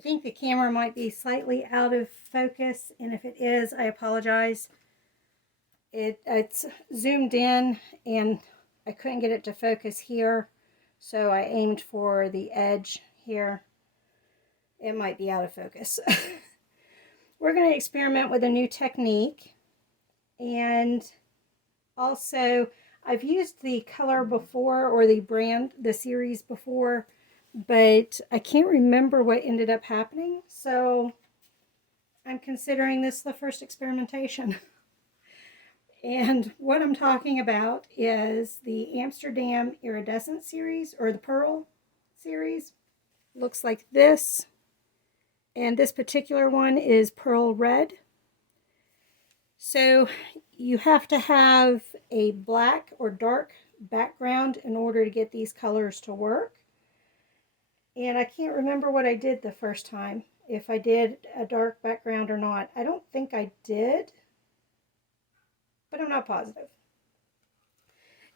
I think the camera might be slightly out of focus, and if it is, I apologize. It's zoomed in, and I couldn't get it to focus here, so I aimed for the edge here. It might be out of focus. We're going to experiment with a new technique, and also I've used the color before, or the series before, but I can't remember what ended up happening, so I'm considering this the first experimentation. And what I'm talking about is the Amsterdam Iridescent series, or the Pearl series. Looks like this, and this particular one is Pearl Red. So you have to have a black or dark background in order to get these colors to work. And I can't remember what I did the first time, if I did a dark background or not. I don't think I did, but I'm not positive.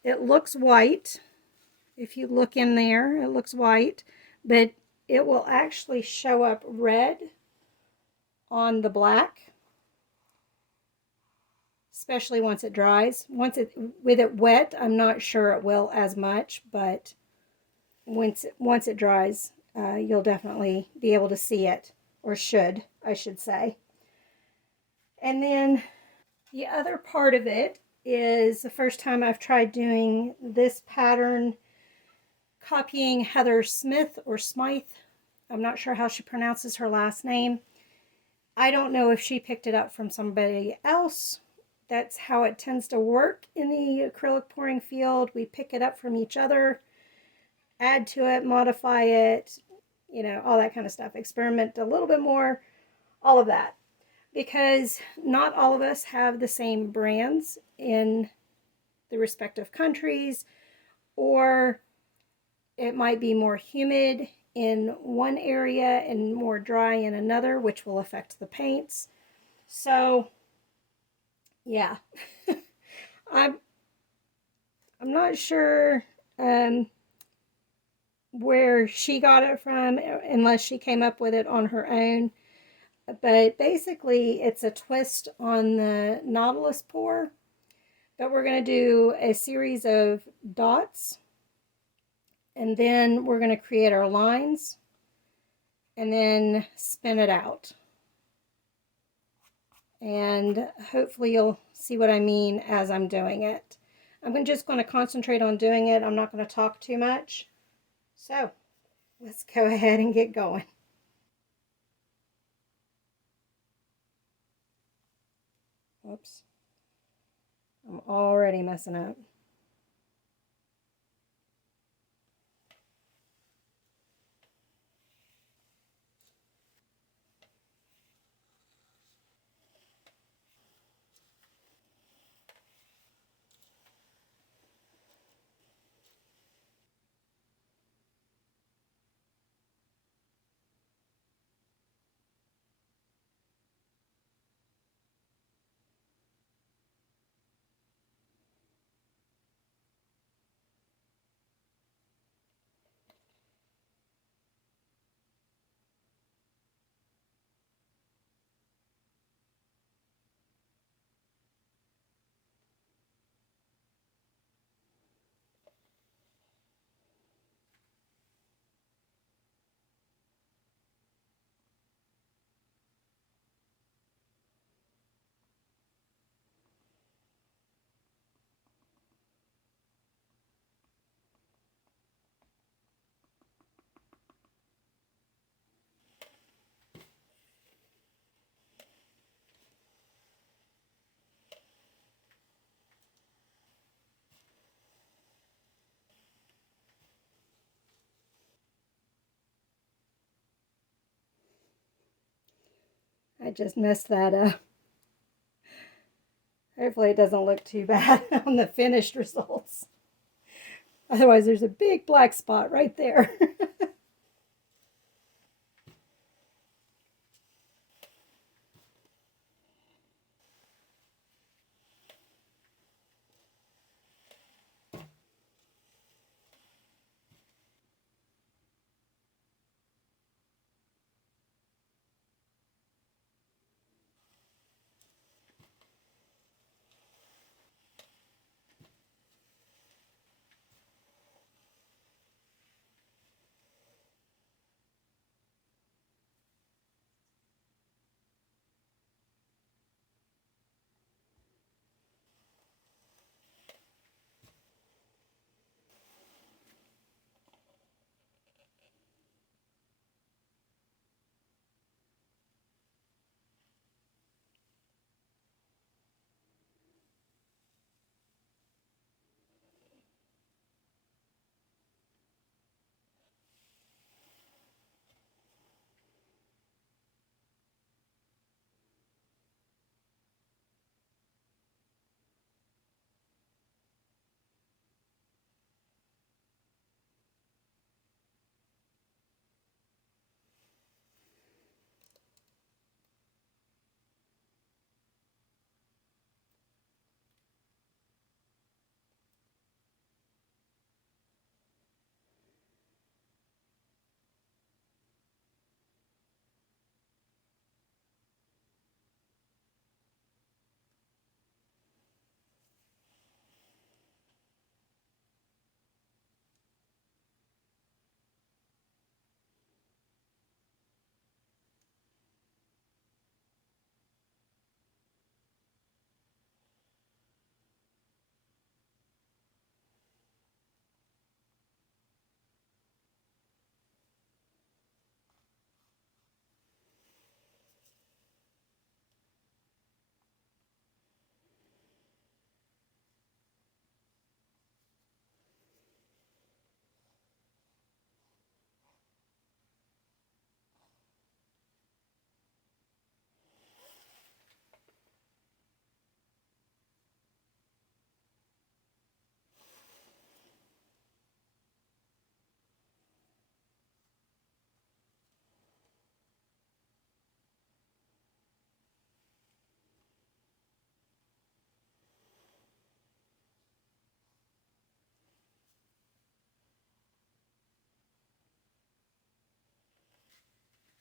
It looks white. If you look in there, it looks white, but it will actually show up red on the black, especially once it dries. With it wet, I'm not sure it will as much, but once it dries, you'll definitely be able to see it, or I should say. And then the other part of it is the first time I've tried doing this pattern, copying Heather Smythe or Smythe. I'm not sure how she pronounces her last name. I don't know if she picked it up from somebody else. That's how it tends to work in the acrylic pouring field. We pick it up from each other, add to it, modify it, all that kind of stuff. Experiment a little bit more, all of that. Because not all of us have the same brands in the respective countries, or it might be more humid in one area and more dry in another, which will affect the paints. So, yeah. I'm not sure where she got it from, unless she came up with it on her own. But basically, it's a twist on the Nautilus pour. But we're going to do a series of dots, and then we're going to create our lines, and then spin it out. And hopefully you'll see what I mean as I'm doing it. I'm just going to concentrate on doing it. I'm not going to talk too much. So let's go ahead and get going. Oops. I'm already messing up. I just messed that up. Hopefully it doesn't look too bad on the finished results. Otherwise, there's a big black spot right there.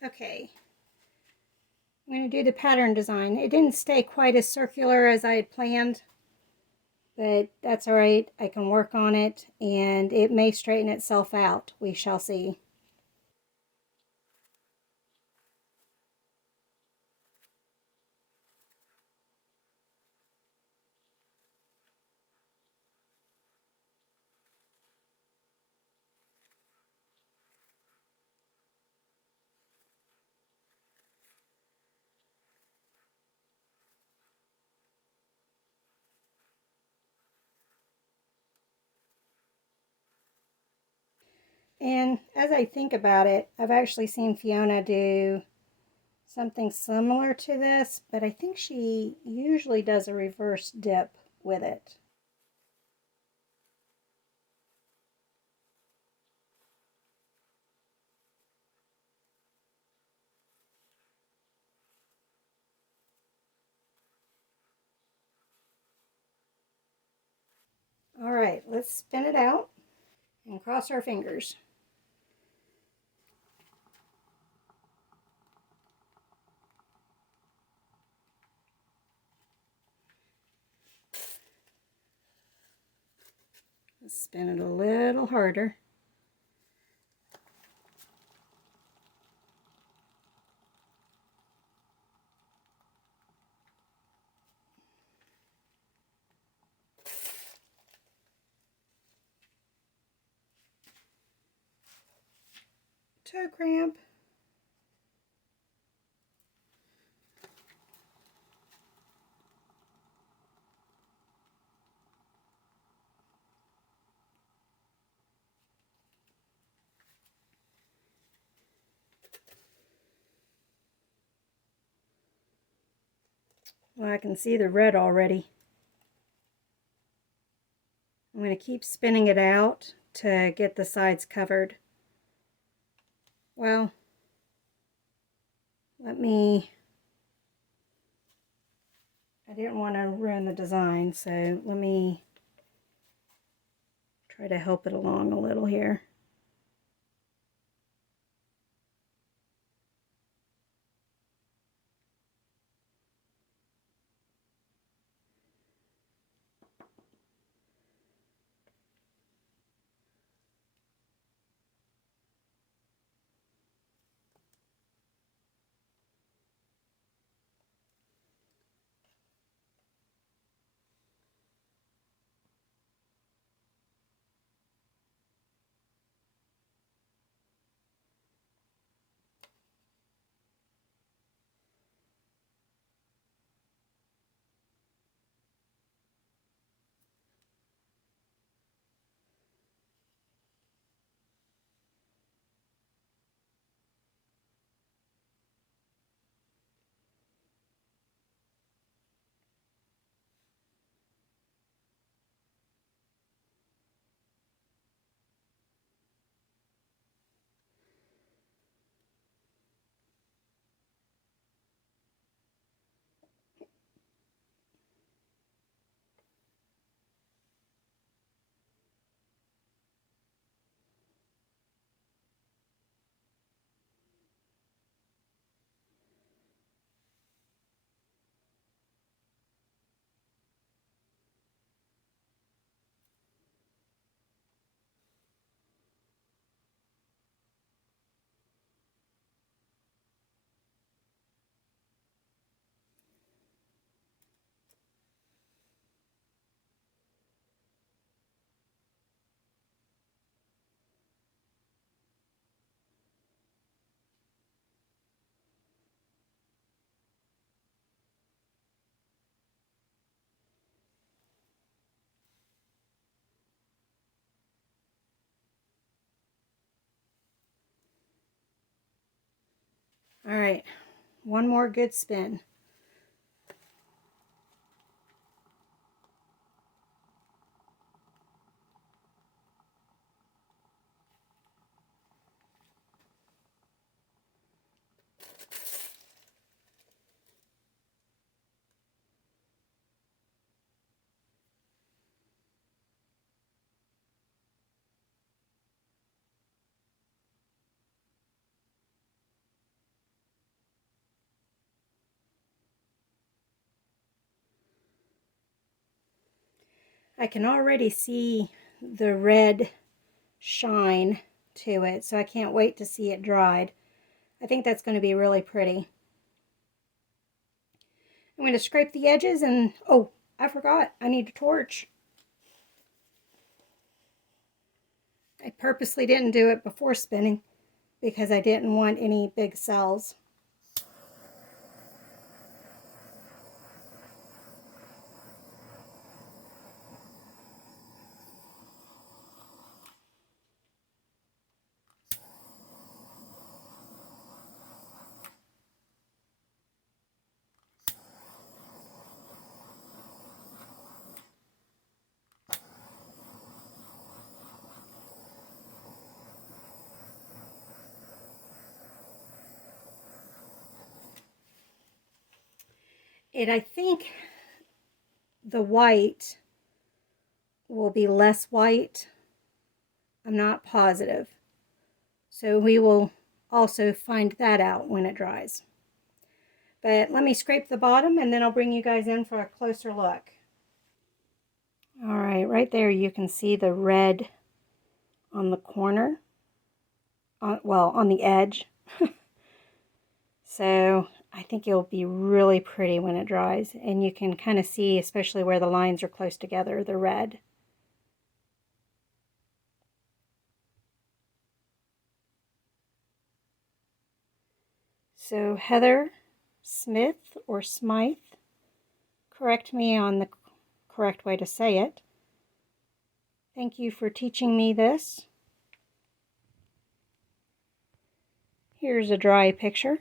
Okay, I'm going to do the pattern design. It didn't stay quite as circular as I had planned, but that's all right. I can work on it, and it may straighten itself out. We shall see. And as I think about it, I've actually seen Fiona do something similar to this, but I think she usually does a reverse dip with it. All right, let's spin it out and cross our fingers. Let's spin it a little harder. Toe cramp. Well, I can see the red already. I'm going to keep spinning it out to get the sides covered. Well, I didn't want to ruin the design, so let me try to help it along a little here. All right, one more good spin. I can already see the red shine to it, so I can't wait to see it dried. I think that's going to be really pretty. I'm going to scrape the edges and, oh, I forgot, I need a torch. I purposely didn't do it before spinning because I didn't want any big cells. And I think the white will be less white. I'm not positive. So we will also find that out when it dries. But let me scrape the bottom and then I'll bring you guys in for a closer look. All right there you can see the red on the corner, on the edge. So I think it'll be really pretty when it dries, and you can kind of see, especially where the lines are close together, the red. So Heather Smythe or Smythe, correct me on the correct way to say it. Thank you for teaching me this. Here's a dry picture.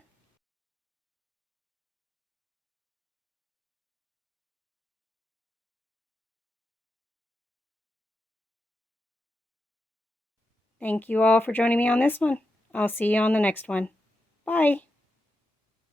Thank you all for joining me on this one. I'll see you on the next one. Bye.